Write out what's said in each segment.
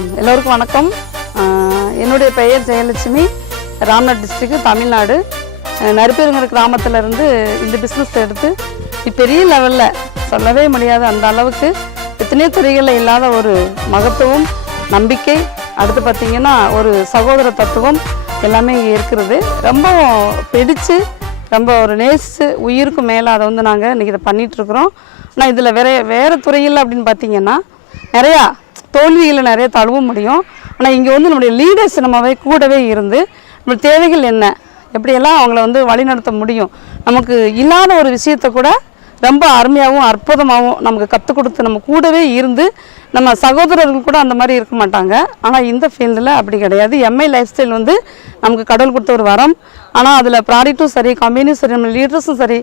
எல்லோருக்கும் வணக்கம். என்னுடைய பெயர் ஜெயலட்சுமி, ராம்நாத் டிஸ்ட்ரிக்ட், தமிழ்நாடு. நரிப்பேருங்கிற கிராமத்திலேருந்து இந்த பிஸ்னஸ் எடுத்து பெரிய லெவலில் சொல்லவே முடியாது அந்த அளவுக்கு எத்தனையோ துறைகளில் இல்லாத ஒரு மகத்துவம், நம்பிக்கை, அடுத்து பார்த்திங்கன்னா ஒரு சகோதர தத்துவம் எல்லாமே இங்கே இருக்கிறது. ரொம்ப பிடிச்சு ரொம்ப ஒரு நேசித்து உயிருக்கு மேலே அதை வந்து நாங்கள் இன்றைக்கி இதை பண்ணிகிட்ருக்குறோம். ஆனால் இதில் வேறு துறையில் அப்படின்னு பார்த்திங்கன்னா நிறையா தோல்விகளை நிறைய தழுவ முடியும். ஆனால் இங்கே வந்து நம்முடைய லீடர்ஸ் நம்மவே கூடவே இருந்து நம்மளுடைய தேவைகள் என்ன, எப்படியெல்லாம் அவங்கள வந்து வழிநடத்த முடியும், நமக்கு இல்லாத ஒரு விஷயத்தை கூட ரொம்ப அருமையாகவும் அற்புதமாகவும் நமக்கு கற்றுக் கொடுத்து நம்ம கூடவே இருந்து, நம்ம சகோதரர்கள் கூட அந்த மாதிரி இருக்க மாட்டாங்க. ஆனால் இந்த ஃபீல்டில் அப்படி கிடையாது. எம்ஐ லைஃப் ஸ்டைல் வந்து நமக்கு கடவுள் கொடுத்த ஒரு வரம். ஆனால் அதில் ப்ராடக்ட்டும் சரி, கம்பெனியும் சரி, நம்ம லீடர்ஸும் சரி,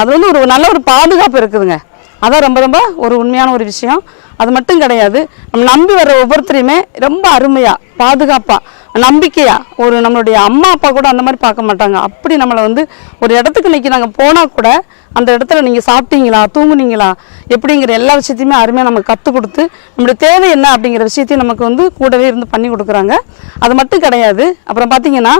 அது வந்து ஒரு நல்ல ஒரு பாதுகாப்பு இருக்குதுங்க. அதான் ரொம்ப ரொம்ப ஒரு உண்மையான ஒரு விஷயம். அது மட்டும் கிடையாது, நம்ம நம்பி வர்ற ஒவ்வொருத்தரையுமே ரொம்ப அருமையாக, பாதுகாப்பாக, நம்பிக்கையாக, ஒரு நம்மளுடைய அம்மா அப்பா கூட அந்த மாதிரி பார்க்க மாட்டாங்க. அப்படி நம்மளை வந்து ஒரு இடத்துக்கு இன்றைக்கி நாங்கள் போனால் கூட அந்த இடத்துல நீங்கள் சாப்பிட்டீங்களா, தூங்குனீங்களா, எப்படிங்கிற எல்லா விஷயத்தையுமே அருமையாக நமக்கு கற்றுக் கொடுத்து நம்மளுடைய தேவை என்ன அப்படிங்கிற விஷயத்தையும் நமக்கு வந்து கூடவே இருந்து பண்ணி கொடுக்குறாங்க. அது மட்டும் கிடையாது. அப்புறம் பார்த்திங்கன்னா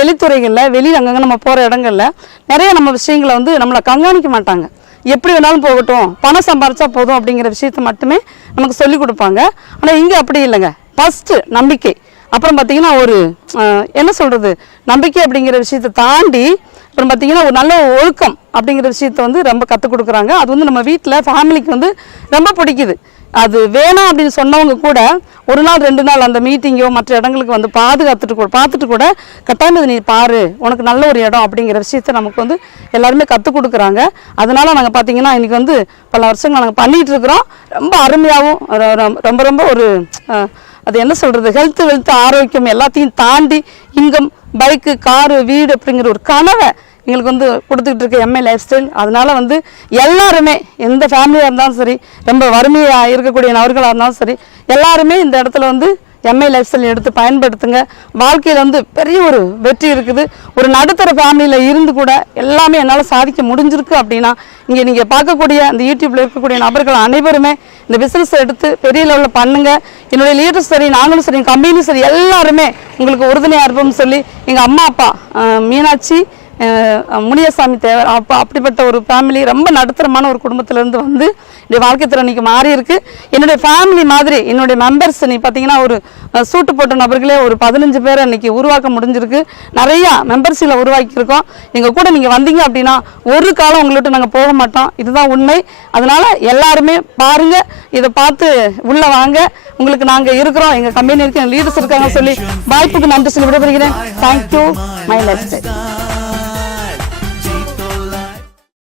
வெளித்துறைகளில் அங்கங்கே நம்ம போகிற இடங்களில் நிறைய நம்ம விஷயங்களை வந்து நம்மளை கண்காணிக்க மாட்டாங்க. எப்படி வேணாலும் போகட்டும், பணம் சம்பாரிச்சா போதும் அப்படிங்கிற விஷயத்தை மட்டுமே நமக்கு சொல்லிக் கொடுப்பாங்க. ஆனால் இங்கே அப்படி இல்லைங்க. ஃபஸ்ட்டு நம்பிக்கை, அப்புறம் பார்த்திங்கன்னா ஒரு என்ன சொல்கிறது, நம்பிக்கை அப்படிங்கிற விஷயத்தை தாண்டி அப்புறம் பார்த்திங்கன்னா ஒரு நல்ல ஒழுக்கம் அப்படிங்கிற விஷயத்தை வந்து ரொம்ப கற்றுக் கொடுக்குறாங்க. அது வந்து நம்ம வீட்டில் ஃபேமிலிக்கு வந்து ரொம்ப பிடிக்குது. அது வேணாம் அப்படின்னு சொன்னவங்க கூட ஒரு நாள் 2 நாள் அந்த மீட்டிங்கோ மற்ற இடங்களுக்கு வந்து பார்த்துட்டு கூட கட்டாயம் இது நீ பாரு, உனக்கு நல்ல ஒரு இடம் அப்படிங்கிற விஷயத்தை நமக்கு வந்து எல்லாருமே கற்றுக் கொடுக்குறாங்க. அதனால் நாங்கள் பார்த்திங்கன்னா இன்றைக்கி வந்து பல வருஷங்கள் நாங்கள் பண்ணிகிட்டு இருக்கிறோம். ரொம்ப அருமையாகவும் ரொம்ப ரொம்ப ஒரு அது என்ன சொல்கிறது, ஹெல்த்து ஆரோக்கியம் எல்லாத்தையும் தாண்டி இன்கம், பைக்கு, காரு, வீடு அப்படிங்கிற ஒரு கனவை எங்களுக்கு வந்து கொடுத்துக்கிட்டு இருக்க எம்ஐ லைஃப் ஸ்டைல். அதனால் வந்து எல்லாருமே எந்த ஃபேமிலியாக இருந்தாலும் சரி, ரொம்ப வறுமையாக இருக்கக்கூடிய நபர்களாக இருந்தாலும் சரி, எல்லாருமே இந்த இடத்துல வந்து எம்ஐ லைஃப் ஸ்டைல் எடுத்து பயன்படுத்துங்க. வாழ்க்கையில் வந்து பெரிய ஒரு வெற்றி இருக்குது. ஒரு நடுத்தர ஃபேமிலியில் இருந்து கூட எல்லாமே என்னால் சாதிக்க முடிஞ்சிருக்கு அப்படின்னா இங்கே நீங்கள் பார்க்கக்கூடிய அந்த யூடியூப்பில் இருக்கக்கூடிய நபர்கள் அனைவருமே இந்த பிஸ்னஸ் எடுத்து பெரிய லெவலில் பண்ணுங்கள். என்னுடைய லீடர்ஸ் சரி, நாங்களும் சரி, கம்பெனியும் சரி, எல்லாருமே உங்களுக்கு உறுதுணையாக இருப்போம்னு சொல்லி எங்கள் அம்மா அப்பா மீனாட்சி, முனியசாமி தேவர் அப்பா, அப்படிப்பட்ட ஒரு ஃபேமிலி, ரொம்ப நடுத்தரமான ஒரு குடும்பத்திலேருந்து வந்து என்னுடைய வாழ்க்கை திறன் இன்றைக்கி மாறி இருக்குது. என்னுடைய ஃபேமிலி மாதிரி என்னுடைய மெம்பர்ஸ் நீ பார்த்திங்கன்னா ஒரு சூட்டு போட்ட நபர்களே ஒரு 15 பேரை இன்றைக்கி உருவாக்க முடிஞ்சிருக்கு. நிறையா மெம்பர்ஸில் உருவாக்கியிருக்கோம். எங்கள் கூட நீங்கள் வந்தீங்க அப்படின்னா ஒரு காலம் உங்கள்கிட்ட நாங்கள் போக மாட்டோம். இதுதான் உண்மை. அதனால் எல்லாருமே பாருங்கள், இதை பார்த்து உள்ளே வாங்க. உங்களுக்கு நாங்கள் இருக்கிறோம், எங்கள் கம்பெனி இருக்குது, எங்கள் லீடர்ஸ் இருக்காங்க சொல்லி வாய்ப்புக்கு நன்றி சொல்லி விடைபெறுகிறேன். தேங்க்யூ. My life style.